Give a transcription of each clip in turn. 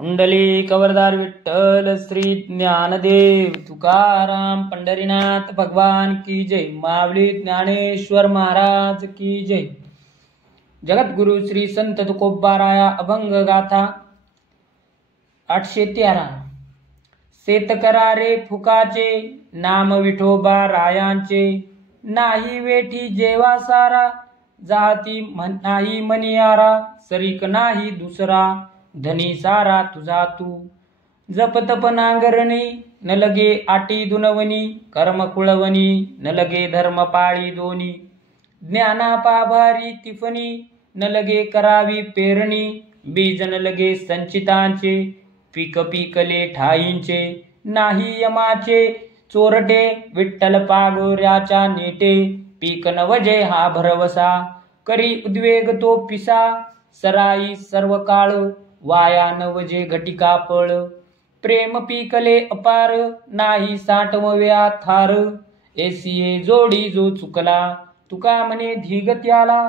कुंडली कवरदार विठ्ठल श्री ज्ञानदेव तुकाराम पंढरीनाथ भगवान की जय। मावली ज्ञानेश्वर महाराज की जय। जगद्गुरु श्री संत तुकोबाराया अभंग गाथा 813। शेतकरा रे फुकाचे नाम विठोबा रायांचे, नाही वेठी जेवा सारा जाती नाही मनियारा, सरीक नाही दुसरा धनी सारा तुझा तू। जपतप नांगरणी न लगे आटी दुनवनी, कर्म कुळवणी न लगे धर्म पाळी दोनी। ज्ञाना पाभारी तिफनी न लगे करावी पेरणी, बीज न लगे संचितांचे पीक पिकले ठाईंचे। नाही यमाचे चोरटे विठ्ठल पागोऱ्याच्या नेटे, पीक नवजे हा भरवसा करी उद्वेग तो पिसा। सराई सर्व काळ वाया नवजे घटिका पळ, प्रेम पिकले अपार नाही साठवव्या थार। एसिये जोडी जो चुकला तुका म्हणे धीग त्याला।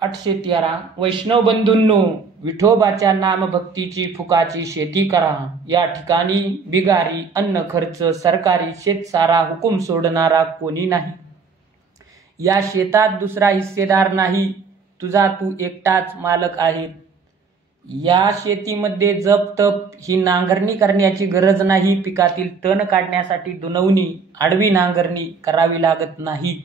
813। वैष्णव बंधूंनो, विठोबाच्या नामभक्तीची फुकाची शेती करा। या ठिकाणी बिगारी अन्न खर्च सरकारी शेतसारा हुकूम सोडणारा कोणी नाही। या शेतात दुसरा हिस्सेदार नाही, तुझा तू एकटाच मालक आहे। या शेतीमध्ये जप तप ही नांगरणी करण्याची गरज नाही। पिकातील तण काढण्यासाठी दुनवणी आडवी नांगरणी करावी लागत नाही।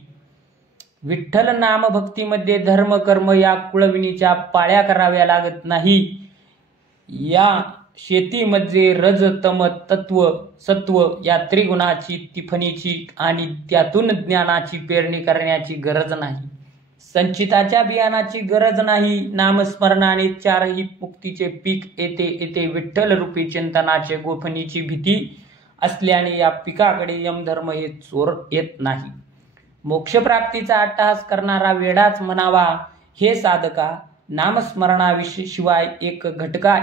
विठ्ठल नामभक्तीमध्ये धर्म कर्म या कुळविणीच्या पाळ्या कराव्या लागत नाही। या शेतीमध्ये रज तम तत्व सत्व या त्रिगुणाची तिफणीची आणि त्यातून ज्ञानाची पेरणी करण्याची गरज नाही। संचिताच्या बियाणाची गरज नाही। नामस्मरणाने चारही मुक्तीचे पीक येते येते। विठ्ठल रूपी चिंतनाचे गोफणीची भीती असल्याने या पिकाकडे यमधर्म हे चोर येत नाही। मोक्षप्राप्तीचा अट्टहास करणारा वेडाच म्हणावा। हे साधका, नामस्मरणाशिवाय एक घटका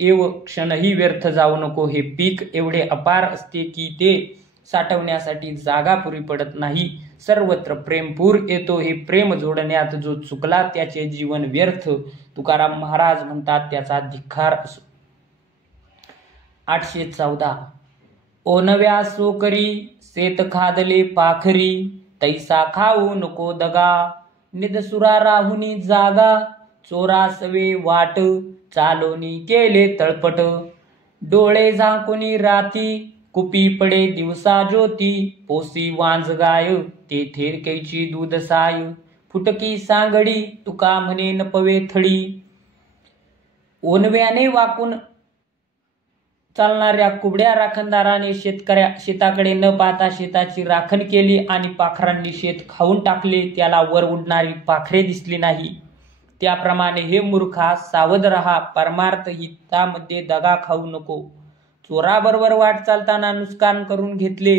एव क्षणही व्यर्थ जाऊ नको। हे पीक एवढे अपार असते की ते साठवण्यासाठी जागा पुरी पडत नाही। सर्वत्र प्रेमपूर येतो। हे प्रेम जोडण्यात जो चुकला त्याचे जीवन व्यर्थ। तुकाराम महाराज म्हणतात त्याचा धिक्कार असो। 814। ओनव्या सोकरी शेत खादले पाखरी, तैसा खाऊ नको दगा। निदसुरा राहुनी जागा, चोरा सवे वाट चालोनी केले तळपट। डोळे झाकुनी राती कुपी पडे दिवसा ज्योती। पोसी वांज गाय तेथे कैची दूध साय, फुटकी सांगडी तुका म्हणे नपवे थडी। ओनव्याने वाकून चालणाऱ्या कुबड्या राखणदाराने शेताकडे न पाहता शेताची राखण केली आणि पाखरांनी शेत खाऊन टाकले। त्याला वर उडणारी पाखरे दिसली नाही। त्याप्रमाणे हे मूर्खा, सावध रहा। परमार्थ हितामध्ये दगा खाऊ नको। चोराबरोबर वाट चालताना नुकसान करून घेतले।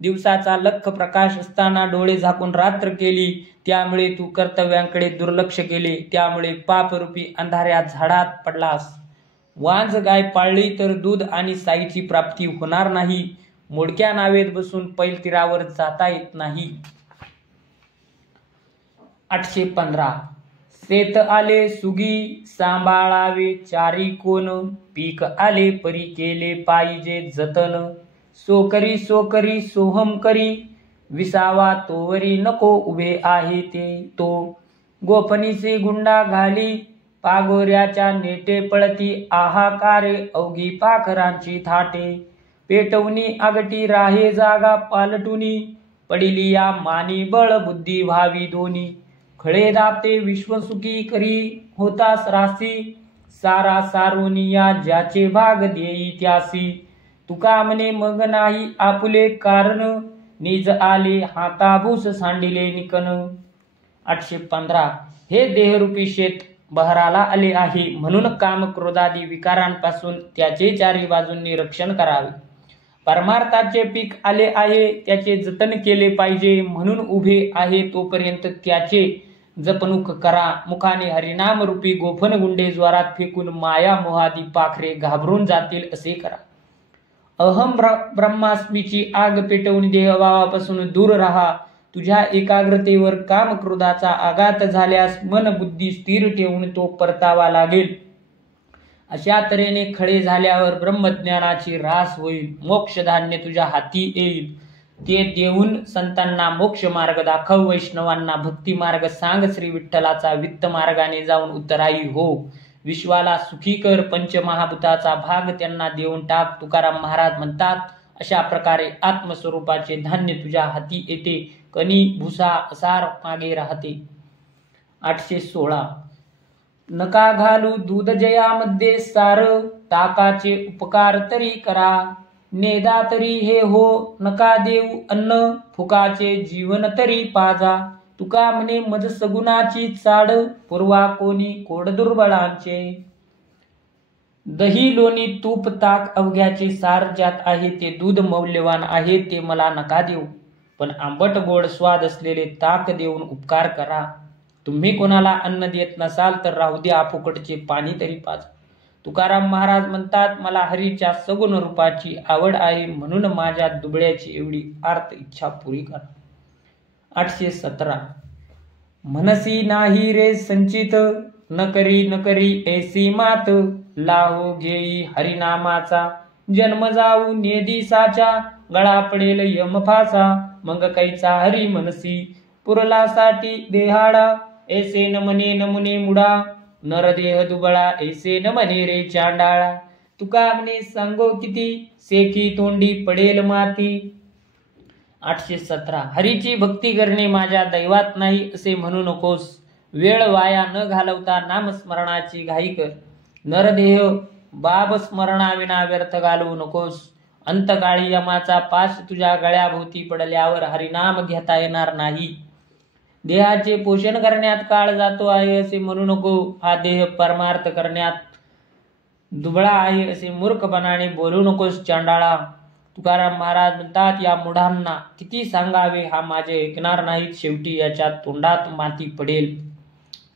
दिवसाचा लख प्रकाश असताना डोळे झाकून रात्र केली। त्यामुळे तू कर्तव्यांकडे दुर्लक्ष केले। त्यामुळे पापरूपी अंधाऱ्या झाडात पडलास। वांज गाय पाळली तर दूध आणि साईची प्राप्ती होणार नाही। मोडक्या नावेत बसून पैल तीरावर जाता येत नाही। 815। शेत आले सुगी सांभाळावे चारी कोण, पीक आले परी केले पाहिजे जतन। सोकरी सोकरी सोहम करी, विसावा तोवरी नको उभे आहे ते तो। गोफणीचे गुंडा घाली पागोऱ्याच्या नेटे पळती, आहाकारे अवघी पाखरांची थाटे। पेटवणी अगटी राहे जागा पालटुनी, पडिली या मानी बळ बुद्धी व्हावी दोनी। खळे दाते विश्वसुखी करी होतास रासी, सारा सारोनिया ज्याचे भाग देई त्यासी। तुका म्हणे मग नाही आपुले कारण, निज आले हाताभूस सांडिले निकन। 815। हे देहरूपी शेत बहराला आले आहे, म्हणून काम क्रोधादी विकारांपासून त्याचे चारी बाजूंनी रक्षण करावे। परमार्थाचे पीक आले आहे, त्याचे जतन केले पाहिजे। म्हणून उभे आहे तोपर्यंत त्याचे जपणूक करा। मुखाने हरिनाम रूपी गोफण गुंडे ज्वारात फेकून माया मोहादी पाखरे घाबरून जातील असे करा। अहम ब्रह्मास्मीची आग पेटवून देहभावापासून दूर राहा। तुझ्या एकाग्रतेवर काम क्रोधाचा आघात झाल्यास मन बुद्धी स्थिर ठेवून तो परतावा लागेल। अशा तऱ्हेने खळे झाल्यावर ब्रह्मज्ञानाची रास होईल, मोक्षधान्य तुझ्या हाती येईल. ते देऊन संतांना मोक्ष मार्ग दाखव, वैष्णवांना भक्ती मार्ग सांग, श्री विठ्ठलाचा वित्त मार्गाने जाऊन उतराई हो. विश्वाला सुखी कर, पंचमहाभूताचा भाग त्यांना देऊन टाक. तुकाराम महाराज म्हणतात, अशा प्रकारे आत्मस्वरूपाचे धान्य तुझ्या हाती येते, कणी भुसा असार मागे राहते. 816. नका घालू दूध जयामध्ये सार, ताकाचे उपकार तरी करा. नेदा तरी हे हो, नका देऊ अन्न, फुकाचे जीवन तरी पाजा. तुका म्हणे मज सगुणाची चाड, पूर्वा कोणी कोड दुर्बळांचे. दही लोणी तूप ताक अवघ्याचे सार ज्यात आहे ते दूध मौल्यवान आहे, ते मला नका देऊ. पण आंबट गोड स्वाद असलेले ताक देऊन उपकार करा. तुम्ही कोणाला अन्न देत नसाल तर राहू द्या, फुकटचे पाणी तरी पाजा. तुकाराम महाराज म्हणतात, मला हरीच्या सगुण रूपाची आवड आहे, म्हणून माझ्या दुबळ्याची एवढी आर्त इच्छा पुरी करा. 817. मनसी नाही रे संचित, न करी ऐसी मात. लाहो घेई हरिनामाचा, जन्म जाऊ नेदिसाच्या. गळा पडेल यमफासा, मग कैचा हरी मनसी. पुरलासाठी देहाडा, ऐसे न म्हणे नमुने मुडा. नरदेह दुबळा, ऐसे न म्हणे रे चांडाळा. तुका म्हणे सांगो किती, सेकी तोंडी पडेल माती. 817. हरीची भक्ती करणे माझ्या दैवात नाही असे म्हणू नकोस. वेळ वाया न घालवता नामस्मरणाची घाई कर. नरदेह बाब स्मरणाविना व्यर्थ घालवू नकोस. अंतकाळी यमाचा पाश तुझ्या गळ्याभोवती पडल्यावर हरिनाम घेता येणार नाही. देहाचे पोषण करण्यात काळ जातो आहे असे म्हणू नको. हा देह परमार्थ करण्यात दुबळा आहे असे मूर्खपणाने बोलू नकोस चांडाळा. तुकाराम महाराज म्हणतात, या मुढांना किती सांगावे, हा माझे ऐकणार नाहीत. शेवटी याच्या तोंडात माती पडेल.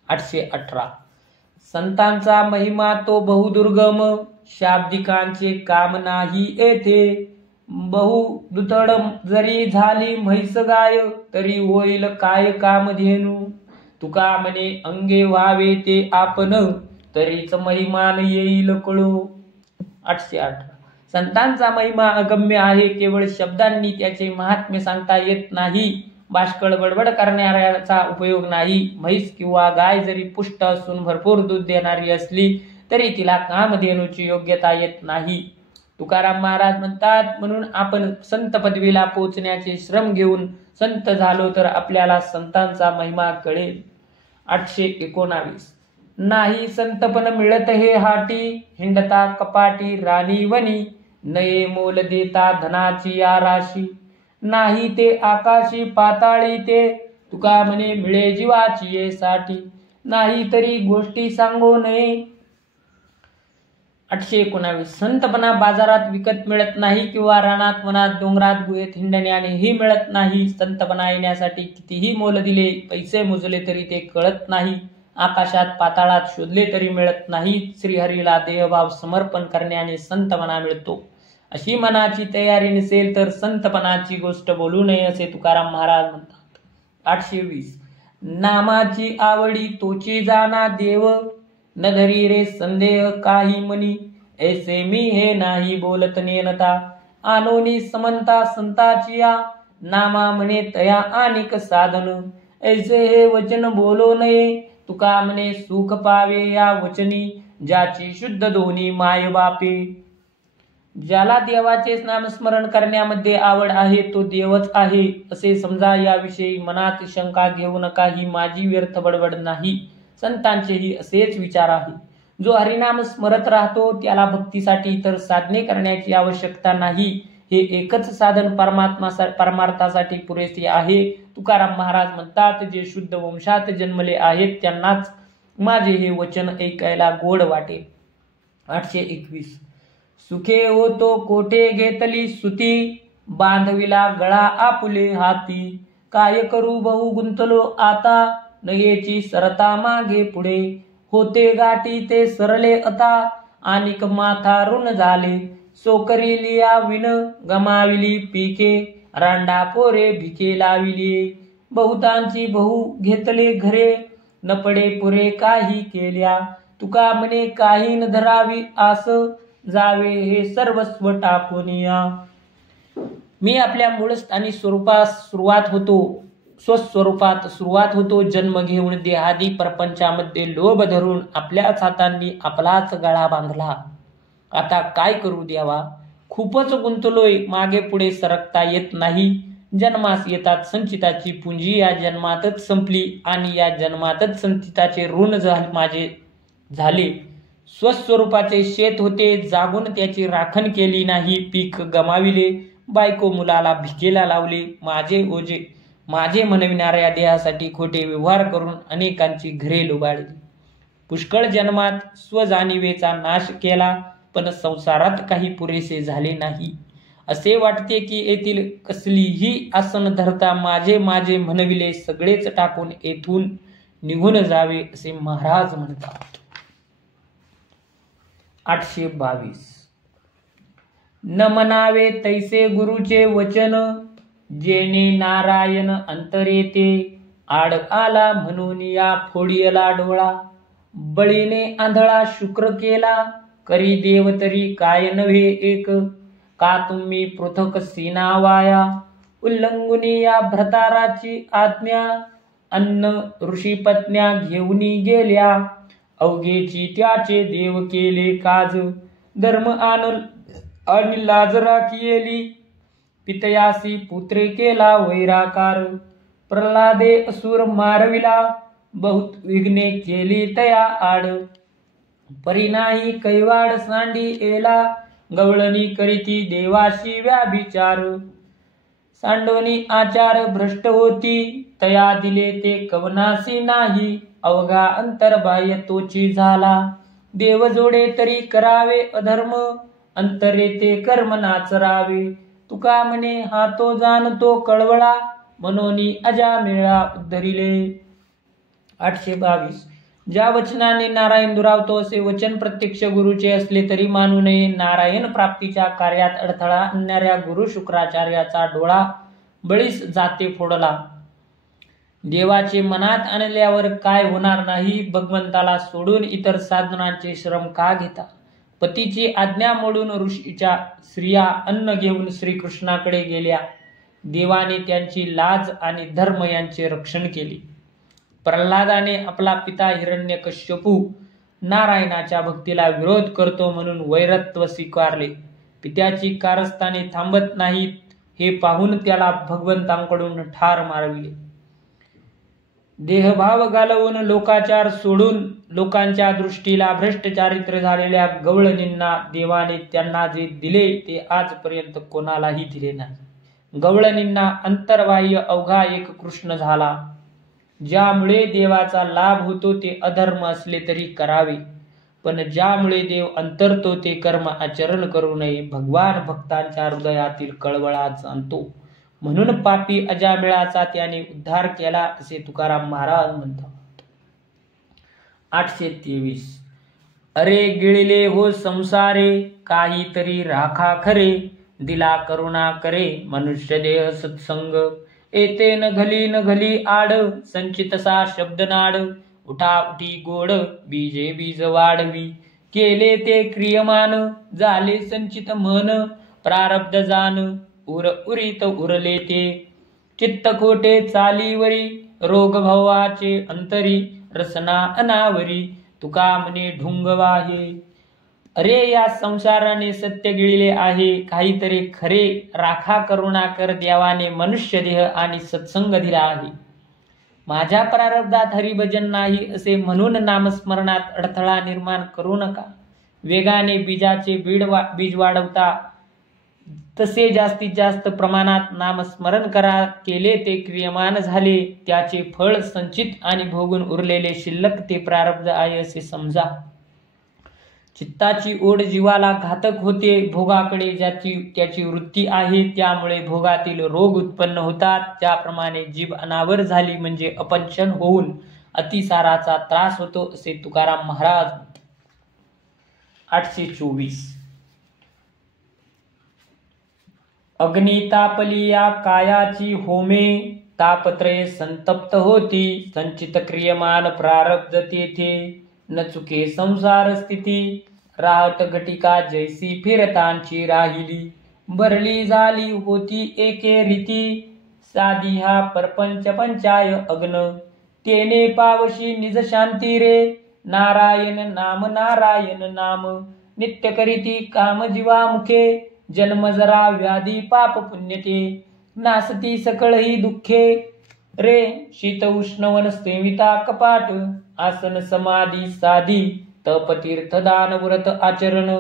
818. संतांचा महिमा तो बहुदुर्गम, शाब्दिकांचे काम नाही येथे. बहु दुतड जरी झाली म्हैस गाय, तरी होईल काय कामधेनू. तुका म्हणे अंगे व्हावे ते आपण, तरीच महिमान येईल कळू. 818. संतांचा महिमा अगम्य आहे, केवळ शब्दांनी त्याचे महात्म्य सांगता येत नाही. बाष्कळ बडबड करणाऱ्याचा उपयोग नाही. म्हैस किंवा गाय जरी पुष्ट असून भरपूर दूध देणारी असली तरी तिला कामधेनूची योग्यता येत नाही. तुकाराम महाराज म्हणतात, म्हणून आपण संत पदवीला पोचण्याचे श्रम घेऊन संत झालो तर आपल्याला संतांचा महिमा कळेल. 819. नाही संतपण मिळत हे हाटी, हिंडता कपाटी राणी वनी. नये मोल देता धनाची या राशी, नाही ते आकाशी पाताळी ते. तुका म्हणे मिळे जीवाची ये साठी, नाही तरी गोष्टी सांगू नये. 819. संतपणा बाजारात विकत मिळत नाही किंवा रानात वनात डोंगरात गुहेत हिंडण्यानेही मिळत नाही. संतपणा येण्यासाठी कितीही मोल दिले, पैसे मोजले तरी ते कळत नाही. आकाशात पाताळात शोधले तरी मिळत नाही. श्रीहरीला देहभाव समर्पण करण्याने संतपणा मिळतो. अशी मनाची तयारी नसेल तर संतपणाची गोष्ट बोलू नये असे तुकाराम महाराज म्हणतात. 820. नामाची आवडी तोची जाना देव, न धरी रे संदेह काही मनी. ऐसे मी हे नाही बोलत नेनता, आनोनी समंता संताची या. नामा म्हणे तया आनिक साधन, ऐसे हे वचन बोलो नये. तुका म्हणे सुख पावे या वचनी, ज्याची शुद्ध दोन्ही माय बापे. ज्याला देवाचे नामस्मरण करण्यामध्ये आवड आहे तो देवच आहे असे समजा. याविषयी मनात शंका घेऊ नका, ही माझी व्यर्थ बडबड नाही. संतांचेही असेच विचार आहे. जो हरिनाम स्मरत राहतो त्याला भक्तीसाठी इतर साधने करण्याची आवश्यकता नाही. हे एकच साधन परमार्थासाठी पुरेसे आहे. तुकाराम महाराज म्हणतात, जे शुद्ध वंशात जन्मले आहेत त्यांनाच माझे हे वचन ऐकायला गोड वाटेल. 821. सुखे होतो कोठे घेतली सुती, बांधविला गळा आपुले हाती. काय करू बहु गुंतलो आता, नयेची सरता मागे पुढे. होते गाठी ते सरले आता, आनिक माथा ऋण झाले. सोकरी लिया विन गमाविली पिके, रांडा पोरे भिके लाविली. बहुतांची बहु घेतले घरे, न पडे पुरे काही केल्या. तुका म्हणे काही न धरावी आस, जावे हे सर्वस्व टाकून या. मी आपल्या मूळस्थानी स्वस्वरूपात सुरुवात होतो. जन्म घेऊन देहादी प्रपंचामध्ये लोभ धरून आपल्याच हातांनी आपलाच गळा बांधला. आता काय करू देवा? खूपच गुंतलोय. मागे पुढे सरकता येत नाही. जन्मास येतात संचिताची पुंजी या जन्मातच संपली आणि या जन्मातच संचिताचे ऋण माझे झाले. स्वस्वरूपाचे शेत होते, जागून त्याची राखण केली नाही. पीक गमाविले, बायको मुलाला भिकेला लावले. माझे म्हणविणाऱ्या देहासाठी खोटे व्यवहार करून अनेकांची घरे लुबाडली. पुष्कळ जन्मात स्वजाणीवेचा नाश केला, पण संसारात काही पुरेसे झाले नाही. असे वाटते की येथील कसलीही आसन धरता माझे म्हणविले सगळेच टाकून येथून निघून जावे असे महाराज म्हणतात. 822. न म्हणावे तैसे गुरुचे वचन, जेणे नारायण अंतरेते. आड आला म्हणून या फोडियला डोळा, बळीने आंधळा शुक्र केला. करी देव तरी काय नव्हे एक, का तुम्ही पृथक सीना वाया. उल्लंघुनी या भ्रताराची आज्ञा, अन्न ऋषीपत्न्या घेऊनी गेल्या. अवघेची त्याचे देव केले काज, धर्म आणि लाज राखियेली. पितयासी पुत्रे केला वैराकार, प्रल्हादे असुर मारविला. बहुत विघ्ने केली तया आड, परिनाही कैवाड सांडी येला. गवळणी करीती देवाशी व्याभिचार, सांडोनी आचार भ्रष्ट होती. तया दिले ते कवनासी नाही, अवघा अंतर्बाह्य तोची झाला. देव जोडे तरी करावे अधर्म, अंतरे ते कर्म नाचरावे. तुका म्हणे हा तो जाणतो कळवळा, मनोनी अजामिळा उद्धरिले. 822. ज्या वचनाने नारायण दुरावतो असे वचन प्रत्यक्ष गुरुचे असले तरी मानू नये. नारायण प्राप्तीच्या कार्यात अडथळा आणणाऱ्या गुरु शुक्राचार्याचा डोळा बळीस जाते फोडला. देवाचे मनात आणल्यावर काय होणार नाही. भगवंताला सोडून इतर साधनांचे श्रम का घेता? पतीची आज्ञा मोडून ऋषीच्या स्त्रिया अन्न घेऊन श्रीकृष्णाकडे गेल्या. देवाने त्यांची लाज आणि धर्म यांचे रक्षण केले. प्रल्हादाने आपला पिता हिरण्यकश्यपू नारायणाच्या भक्तीला विरोध करतो म्हणून वैरत्व स्वीकारले. पित्याची कारस्थाने थांबत नाहीत हे पाहून त्याला भगवंतांकडून ठार मारविले. देहभाव घालवून लोकाचार सोडून लोकांच्या दृष्टीला भ्रष्ट चारित्र्य झालेल्या गवळणींना देवाने त्यांना जे दिले ते आजपर्यंत कोणालाही दिले नाही. गवळणींना अंतर्बाह्य अवघा एक कृष्ण झाला. ज्यामुळे देवाचा लाभ होतो ते अधर्म असले तरी करावे, पण ज्यामुळे देव अंतरतो ते कर्म आचरण करू नये. भगवान भक्तांच्या हृदयातील कळवळा जाणतो, म्हणून पापी अजामिळाचा त्याने उद्धार केला असे तुकाराम महाराज म्हणतात. 823. अरे गिळले हो संसारे, काहीतरी राखा खरे. दिला करुणा करे मनुष्य देह सत्संग. येते न घली आड, संचितसा शब्दनाड. उठा उठी गोड, बीजे बीज वाढवी. केले ते क्रियमान, झाले संचित मन. प्रारब्ध जान, उरीत उरले ते. चित्त खोटे चालीवरी, रोग भवाचे अंतरी. रसना अनावरी, तुका म्हणे ढुंग वाहे. अरे या संसाराने सत्य गिळले आहे. काहीतरी खरे राखा करुणा कर. देवाने मनुष्य देह आणि सत्संग दिला आहे. माझ्या प्रारब्धात हरिभजन नाही असे म्हणून नामस्मरणात अडथळा निर्माण करू नका. वेगाने बीजाचे बीज वाढवता तसे जास्तीत जास्त प्रमाणात नामस्मरण करा. केले ते क्रियमान झाले, त्याचे फळ संचित आणि भोगून उरलेले शिल्लक ते प्रारब्ध आहे असे समजा. चित्ताची ओढ जीवाला घातक होते. भोगाकडे त्याची वृत्ती आहे, त्यामुळे भोगातील रोग उत्पन्न होतात. त्याप्रमाणे जीभ अनावर झाली म्हणजे अपंचन होऊन अतिसाराचा त्रास होतो असे तुकाराम महाराज म्हणतात. 824. अग्नी तापली या कायाची होमे. तापत्रये संतप्त होती, संचित क्रियमान प्रारब्ध तेथे. न चुके संसार स्थिती, राहट घटिका जैसी फिरतांची राहिली, भरली झाली होती एके रीती, साधी हा परपंच पंचाय अग्न, तेने पावशी निज शांती रे, नारायण नाम, नित्य करीती काम जीवा मुखे, जन्म जरा व्याधी पाप पुण्यते, नासती सकळ ही दुःखे रे, शीत उष्ण वन सेविता कपाट, आसन समाधी साधी, तप तीर्थ दान व्रत आचरण,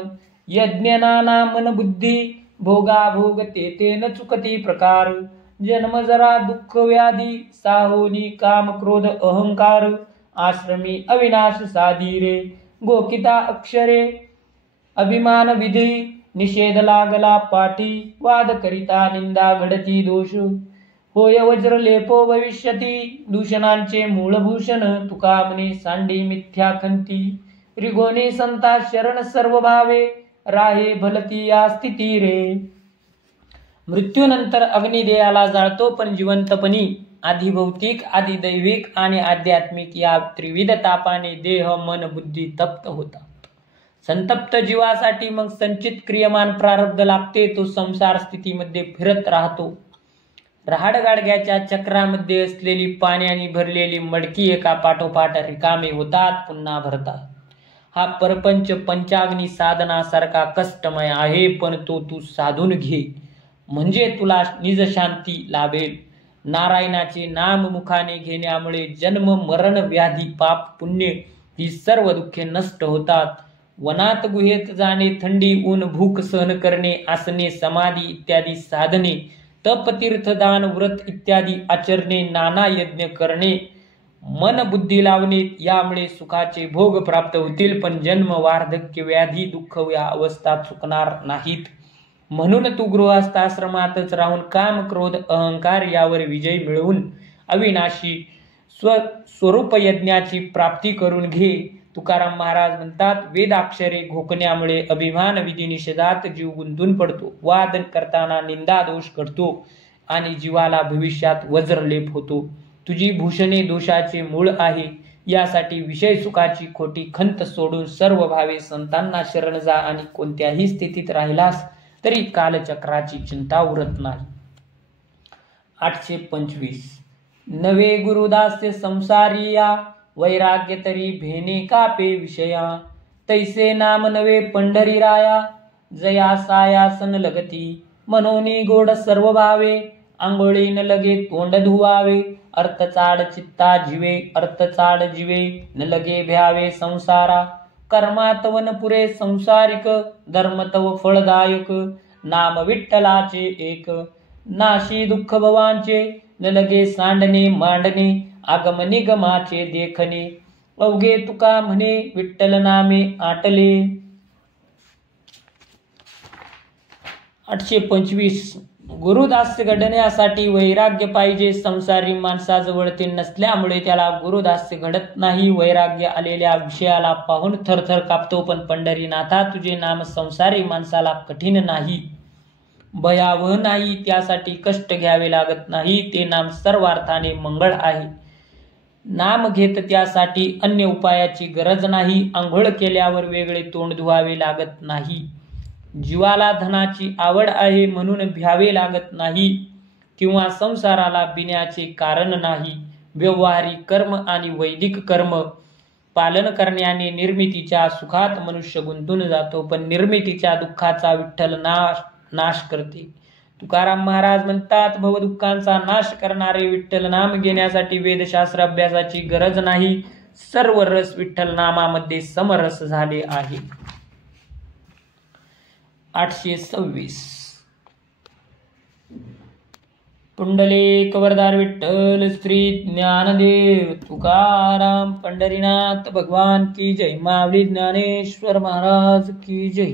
यज्ञ नाना मन बुद्धी, भोगा भोग ते न चुकती प्रकार, जन्म जरा दुःख व्याधी, साहोनी काम क्रोध अहंकार, आश्रमी अविनाश साधी रे, गोकिता अक्षरे अभिमान विधी, निषेध लागला पाठी, वाद करिता निंदा घडती दोष, होय वज्र लेपो भविष्यती, दूषणांचे मूळभूषण, तुका म्हणे सांडी मिथ्या खंती, रिगोनी संता शरण सर्व भावे, राहे भलती या स्थिती रे. मृत्यूनंतर अग्निदेहाला जाळतो, पण जिवंतपणी आधी भौतिक, आधी दैविक आणि आध्यात्मिक या त्रिविध तापाने देह मन बुद्धी तप्त होतात. संतप्त जीवासाठी मग संचित क्रियमान प्रारब्ध लागते. तो संसार स्थितीमध्ये फिरत राहतो. रहाडगाडग्याच्या चक्रामध्ये असलेली पाण्याने भरलेली मडकी एका पाठोपाठ रिकामे होतात, पुन्हा भरतात. हा परपंच पंचाग्नी साधनासारखा कष्टमय आहे, पण तो तू साधून घे, म्हणजे तुला निज शांती लाभेल. नारायणाचे नाम मुखाने घेण्यामुळे जन्म मरण व्याधी पाप पुण्य ही सर्व दुःखे नष्ट होतात. वनात गुहेत जाणे, थंडी ऊन भूक सहन करणे, आसने समाधी इत्यादी साधने, तप तीर्थ दान व्रत इत्यादी आचरणे, नाना यज्ञ करणे, मन बुद्धी लावणे, यामुळे सुखाचे भोग प्राप्त होतील. पण जन्म वार्धक्य व्याधी दुःख या अवस्था चुकणार नाहीत. म्हणून तू गृहस्थाश्रमातच राहून काम क्रोध अहंकार यावर विजय मिळवून अविनाशी स्वरूप यज्ञाची प्राप्ती करून घे. तुकाराम महाराज म्हणतात, वेदाक्षरे घोकण्यामुळे अभिमान विधी निषेधात जीव गुंतून पडतो. वाद करताना निंदा दोष घडतो आणि जीवाला भविष्यात वज्रलेप होतो. तुझी भूषणे दोषाचे मूळ आहे. यासाठी विषय सुखाची खोटी खंत सोडून सर्व भावे संतांना शरण जा आणि कोणत्याही स्थितीत राहिलास तरी कालचक्राची चिंता उरत नाही. 825 नवे गुरुदास्य संसारिया, वैराग्य तरी भेने कापे विषया, तैसे नाम नवे पंढरी राया, जया सायासन लगती, मनोनी गोड सर्व भावे, आंघोळीन लगे तोंड धुवावे, अर्थ चाड चित्ता जिवे, अर्थ चाड जिवे, न लगे भ्यावे संसारा, कर्मातवन पुरे संसारिक, धर्म तव फळदायक, नाम विठ्ठलाचे एक, नाशी दुःख भवांचे, न लगे सांडणे मांडणे, आगम निगमाचे देखणे, अवघे तुका म्हणे विठ्ठल नामे आटले. 825 गुरुदास्य घडण्यासाठी वैराग्य पाहिजे. संसारी माणसाजवळ ते नसल्यामुळे त्याला गुरुदास्य घडत नाही. वैराग्य आलेल्या विषयाला पाहून थरथर कापतो. पण पंढरीनाथा, तुझे नाम संसारी माणसाला कठीण नाही, भयावह नाही, त्यासाठी कष्ट घ्यावे लागत नाही. ते नाम सर्वार्थाने मंगळ आहे. नाम घेत त्यासाठी अन्य उपायाची गरज नाही. आंघोळ केल्यावर वेगळे तोंड धुवावे लागत नाही. जीवाला धनाची आवड आहे म्हणून भ्यावे लागत नाही किंवा संसाराला बिण्याचे कारण नाही. व्यवहारिक कर्म आणि वैदिक कर्म पालन करण्याने निर्मितीच्या सुखात मनुष्य गुंतून जातो, पण निर्मितीच्या दुःखाचा विठ्ठल नाश करते. तुकाराम महाराज म्हणतात, भवदुःखांचा नाश करणारे विठ्ठल नाम घेण्यासाठी वेदशास्त्र अभ्यासाची गरज नाही. सर्व रस विठ्ठल नामामध्ये समरस झाले आहे. 826 पुंडलिक वरदार विठ्ठल श्री ज्ञानदेव तुकाराम पंढरीनाथ भगवान की जय. माऊली ज्ञानेश्वर महाराज की जय.